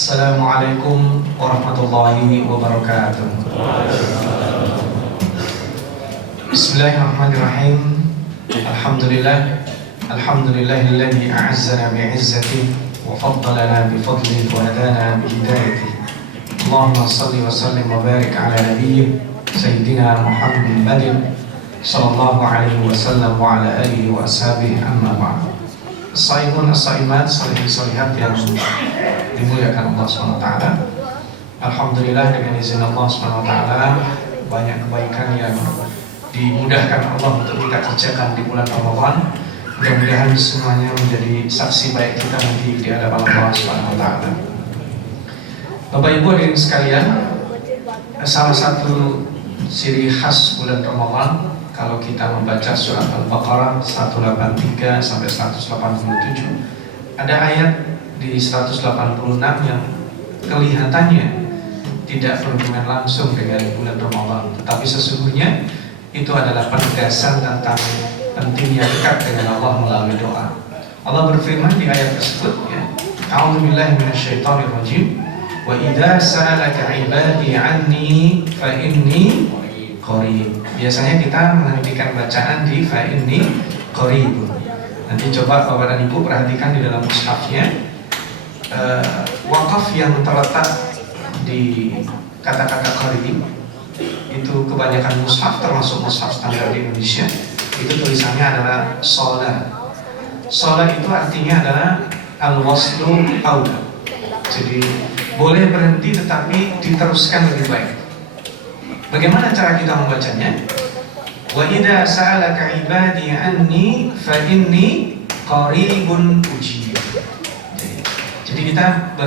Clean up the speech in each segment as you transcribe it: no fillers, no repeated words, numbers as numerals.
Assalamualaikum warahmatullahi wabarakatuh. Bismillahirrahmanirrahim. Alhamdulillahilladzi a'azzana bi'izzatihi wa faddalana bifadlihi wa hadana bihidayatihi. Allahumma shalli wa sallim wa barik ala nabiyyina sayyidina Muhammadin sallallahu alaihi wasallam wa ala alihi wa ashabihi, amma ba'd. As-saimun as-saimat, salihin salihat yang dimuliakan Allah SWT. Alhamdulillah, dengan izin Allah SWT banyak kebaikan yang dimudahkan Allah untuk kita kerjakan di bulan Ramadan. Mudah-mudahan semuanya menjadi saksi baik kita nanti di hadapan Allah SWT. Bapak Ibu hadirin sekalian, salah satu ciri khas bulan Ramadan, kalau kita membaca surat Al-Baqarah 183 sampai 187, ada ayat di 186 yang kelihatannya tidak berhubungan langsung dengan bulan Ramadan, tetapi sesungguhnya itu adalah penegasan tentang pentingnya dekat dengan Allah melalui doa. Allah berfirman di ayat tersebut, ya, A'udzubillahi minasyaitonirrajim, wa idza sa'alaka 'ibadi 'anni fa inni qarib. Biasanya kita menghentikan bacaan di fa inni qaribun. Nanti coba Bapak dan Ibu perhatikan di dalam mushafnya, wakaf yang terletak di kata-kata qarib itu kebanyakan mushaf, termasuk mushaf standar di Indonesia, itu tulisannya adalah sholat. Sholat itu artinya adalah al-waslu aula. Jadi boleh berhenti tetapi diteruskan lebih baik. Bagaimana cara kita membacanya? Wa idza sa'alaka 'ibadi anni fa inni qaribun ujib. Jadi kita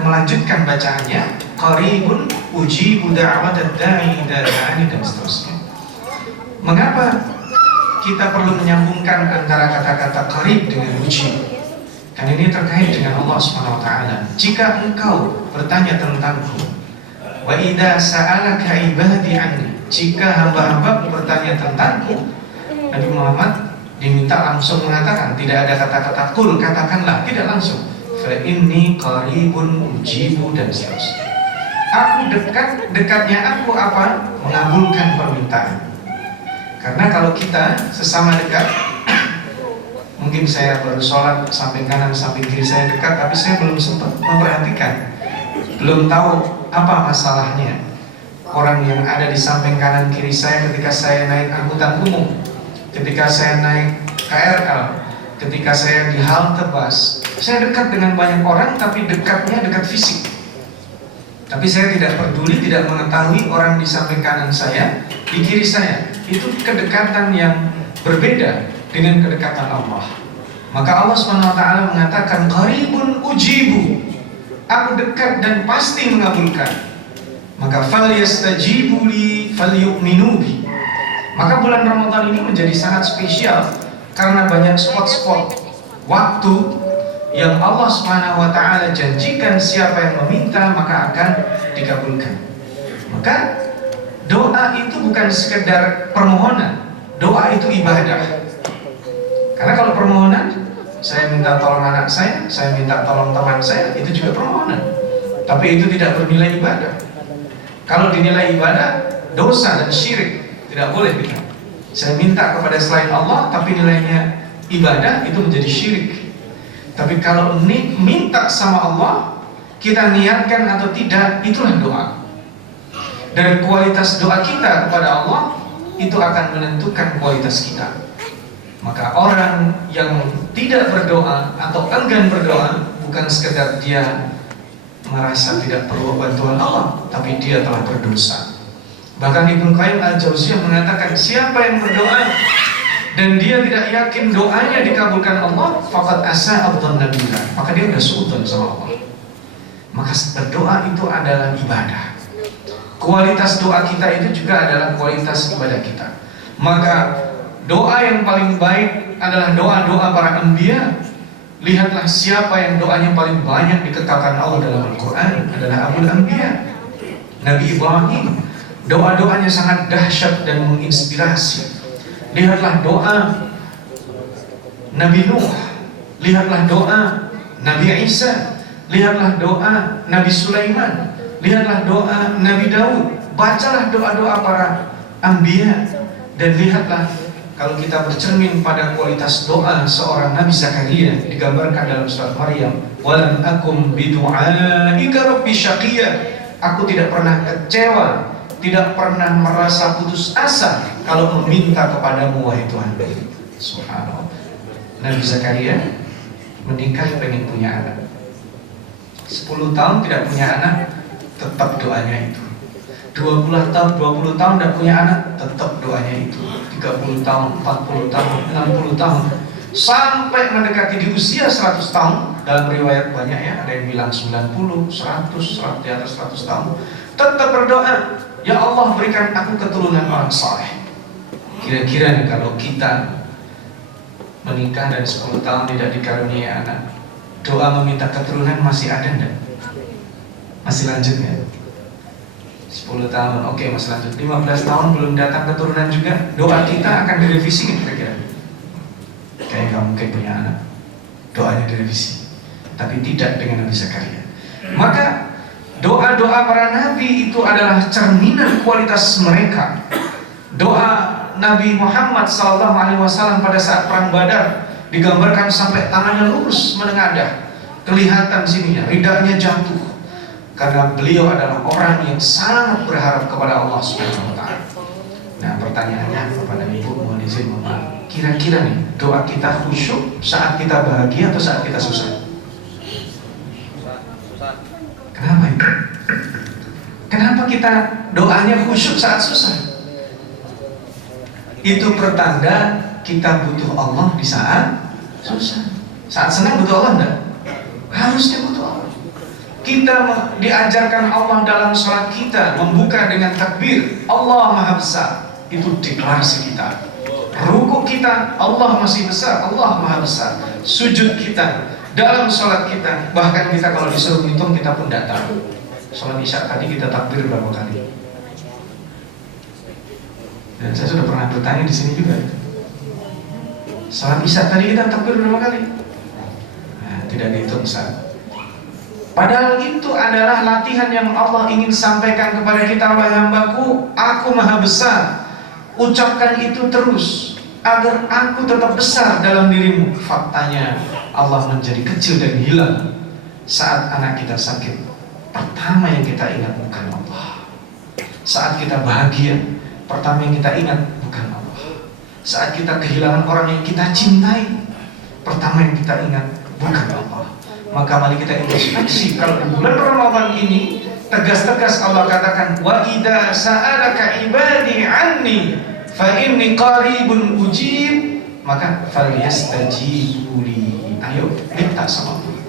melanjutkan bacaannya, qaribun ujibu da'watad da'i idza da'ani, dan seterusnya. Mengapa kita perlu menyambungkan antara kata-kata qarib dengan ujib? Karena ini terkait dengan Allah Subhanahu wa taala. Jika engkau bertanya tentangku, wa idza sa'alaka ibadi anni, jika hamba-hamba bertanya tentangku, Nabi Muhammad diminta langsung mengatakan, tidak ada kata-kata kul, katakanlah, tidak langsung, fa inni qaribun ujibu, dan seterusnya. Aku dekat, dekatnya aku apa? Mengabulkan permintaan. Karena kalau kita sesama dekat, mungkin saya baru sholat, samping kanan, samping kiri saya dekat, tapi saya belum sempat memperhatikan, belum tahu apa masalahnya orang yang ada di samping kanan kiri saya ketika saya naik angkutan umum, ketika saya naik KRL, ketika saya di halte bus. Saya dekat dengan banyak orang, tapi dekatnya dekat fisik. Tapi saya tidak peduli, tidak mengetahui orang di samping kanan saya, di kiri saya. Itu kedekatan yang berbeda dengan kedekatan Allah. Maka Allah SWT mengatakan, qaribun ujibu, aku dekat dan pasti mengabulkan. Maka falyastajibu li falyu'minu bi. Maka bulan Ramadan ini menjadi sangat spesial karena banyak spot-spot waktu yang Allah Subhanahu wa taala janjikan siapa yang meminta maka akan dikabulkan. Maka doa itu bukan sekedar permohonan, doa itu ibadah. Karena kalau permohonan, saya minta tolong anak saya minta tolong teman saya, itu juga permohonan. Tapi itu tidak bernilai ibadah. Kalau dinilai ibadah, dosa dan syirik, tidak boleh kita. Saya minta kepada selain Allah, tapi nilainya ibadah, itu menjadi syirik. Tapi kalau minta sama Allah, kita niatkan atau tidak, itulah doa. Dan kualitas doa kita kepada Allah, itu akan menentukan kualitas kita. Maka orang yang tidak berdoa atau enggan berdoa, bukan sekedar dia merasa tidak perlu bantuan Allah, tapi dia telah berdosa. Bahkan Ibnu Qayyim al-Jauziyah mengatakan, siapa yang berdoa dan dia tidak yakin doanya dikabulkan Allah, faqad asa'a dzanna billah, maka dia sudah suudzon sama Allah. Maka berdoa itu adalah ibadah. Kualitas doa kita itu juga adalah kualitas ibadah kita. Maka doa yang paling baik adalah doa-doa para anbiya. Lihatlah siapa yang doanya paling banyak dikatakan Allah dalam Al-Quran adalah Abul Anbiya, Nabi Ibrahim. Doa-doanya sangat dahsyat dan menginspirasi. Lihatlah doa Nabi Nuh, lihatlah doa Nabi Isa, lihatlah doa Nabi Sulaiman, lihatlah doa Nabi Daud, bacalah doa-doa para anbiya, dan lihatlah kalau kita bercermin pada kualitas doa seorang Nabi Zakaria digambarkan dalam surat Maryam, walam akum bidu'aika rabbi syaqiyya, aku tidak pernah kecewa, tidak pernah merasa putus asa kalau meminta kepadamu wahai Tuhan. Subhanallah. Nabi Zakaria menikah pengen punya anak, 10 tahun tidak punya anak, tetap doanya itu. 20 tahun tidak punya anak, tetap doanya itu. 30 tahun, 40 tahun, 60 tahun, sampai mendekati di usia 100 tahun. Dalam riwayat banyak ya, ada yang bilang 90, 100, di atas 100 tahun, tetap berdoa, ya Allah berikan aku keturunan orang saleh. Kira-kira nih kalau kita menikah dan 10 tahun tidak dikaruniai anak, doa meminta keturunan masih ada enggak? Masih lanjut ya? 10 tahun, oke, masih lanjut. 15 tahun belum datang keturunan juga, doa kita akan direvisi kan kira-kira? Kayak gak mungkin punya anak, doanya direvisi. Tapi tidak dengan Nabi Zakaria. Maka doa-doa para nabi itu adalah cerminan kualitas mereka. Doa Nabi Muhammad SAW pada saat perang Badar digambarkan sampai tangannya lurus menengadah, kelihatan sininya, ridanya jatuh, karena beliau adalah orang yang sangat berharap kepada Allah Subhanahu wa Ta'ala. Nah, pertanyaannya kepada Ibu, mohon izin Bapak, kira-kira nih doa kita khusyuk saat kita bahagia atau saat kita susah? Kenapa itu? Kenapa kita doanya khusyuk saat susah? Itu pertanda kita butuh Allah di saat susah. Saat senang butuh Allah enggak? Harusnya butuh Allah. Kita diajarkan Allah dalam sholat kita membuka dengan takbir Allah Maha Besar. Itu deklarasi kita. Rukuk kita, Allah masih besar, Allah Maha Besar. Sujud kita, dalam sholat kita, bahkan kita kalau disuruh hitung kita pun datang. Sholat isya tadi kita takbir berapa kali? Dan saya sudah pernah bertanya di sini juga. Sholat isya tadi kita takbir berapa kali? Nah, tidak dihitung Ustaz. Padahal itu adalah latihan yang Allah ingin sampaikan kepada kita, wahai hambaku, aku Maha Besar. Ucapkan itu terus agar aku tetap besar dalam dirimu. Faktanya Allah menjadi kecil dan hilang saat anak kita sakit. Pertama yang kita ingat bukan Allah. Saat kita bahagia, pertama yang kita ingat bukan Allah. Saat kita kehilangan orang yang kita cintai, pertama yang kita ingat bukan Allah. Maka mari kita introspeksi. Kalau di bulan Ramadan ini tegas-tegas Allah katakan, wa idza sa'alaka ibadi anni fa inni qaribun ujib, maka falyastajibu li. Ayo minta sama Allah.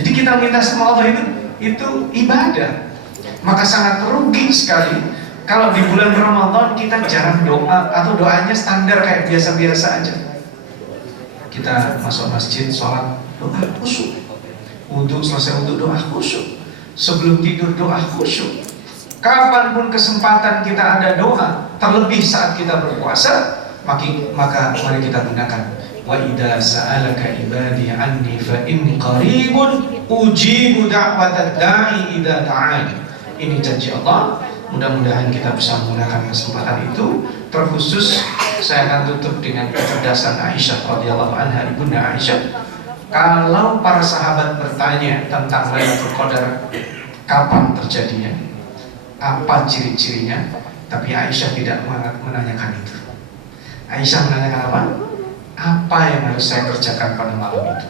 Jadi kita minta sama Allah itu ibadah. Maka sangat rugi sekali kalau di bulan Ramadan kita jarang doa atau doanya standar kayak biasa-biasa aja. Kita masuk masjid, sholat, doa khusyuk. Untuk selesai untuk doa khusyuk, sebelum tidur doa khusyuk. Kapanpun kesempatan kita ada doa, terlebih saat kita berpuasa, maka mari kita gunakan. Wa idza sa'alaka ibadi anni fa inni qaribun ujibu da'watad da'i idza da'an. Ini janji Allah. Mudah-mudahan kita bisa menggunakan kesempatan itu. Terkhusus saya akan tutup dengan kecerdasan Aisyah radhiyallahu anha, ibunda Aisyah. Kalau para sahabat bertanya tentang Lailatul Qadar, kapan terjadinya, apa ciri-cirinya, tapi Aisyah tidak menanyakan itu. Aisyah menanyakan apa? Apa yang harus saya kerjakan pada malam itu.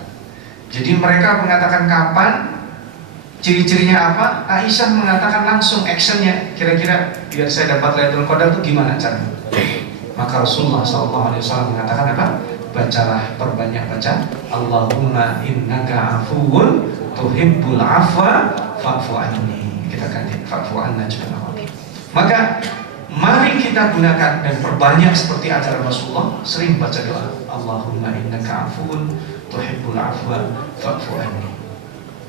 Jadi mereka mengatakan kapan, ciri-cirinya apa, Aisyah mengatakan langsung actionnya. Kira-kira biar saya dapat Lailatul Qadar itu gimana caranya? Maka Rasulullah SAW mengatakan apa? Bacalah, perbanyak baca Allahumma innaka afuwun tuhibbul afwa fa'fu anni. Kita ganti fa'fu anna juga. Maka mari kita gunakan dan perbanyak seperti ajaran Rasulullah, sering baca doa Allahumma innaka afuwun tuhibbul afwa fa'fu anni.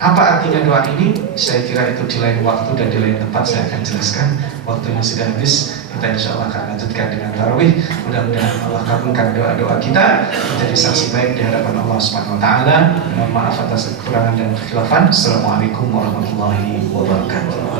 Apa artinya doa ini? Saya kira itu di lain waktu dan di lain tempat saya akan jelaskan. Waktunya sudah habis. Kita insya Allah akan lanjutkan dengan tarawih. Mudah-mudahan Allah kabulkan doa-doa kita, menjadi saksi baik di hadapan Allah Subhanahu Wa Taala. Mohon maaf atas kekurangan dan kekhilafan. Assalamualaikum warahmatullahi wabarakatuh.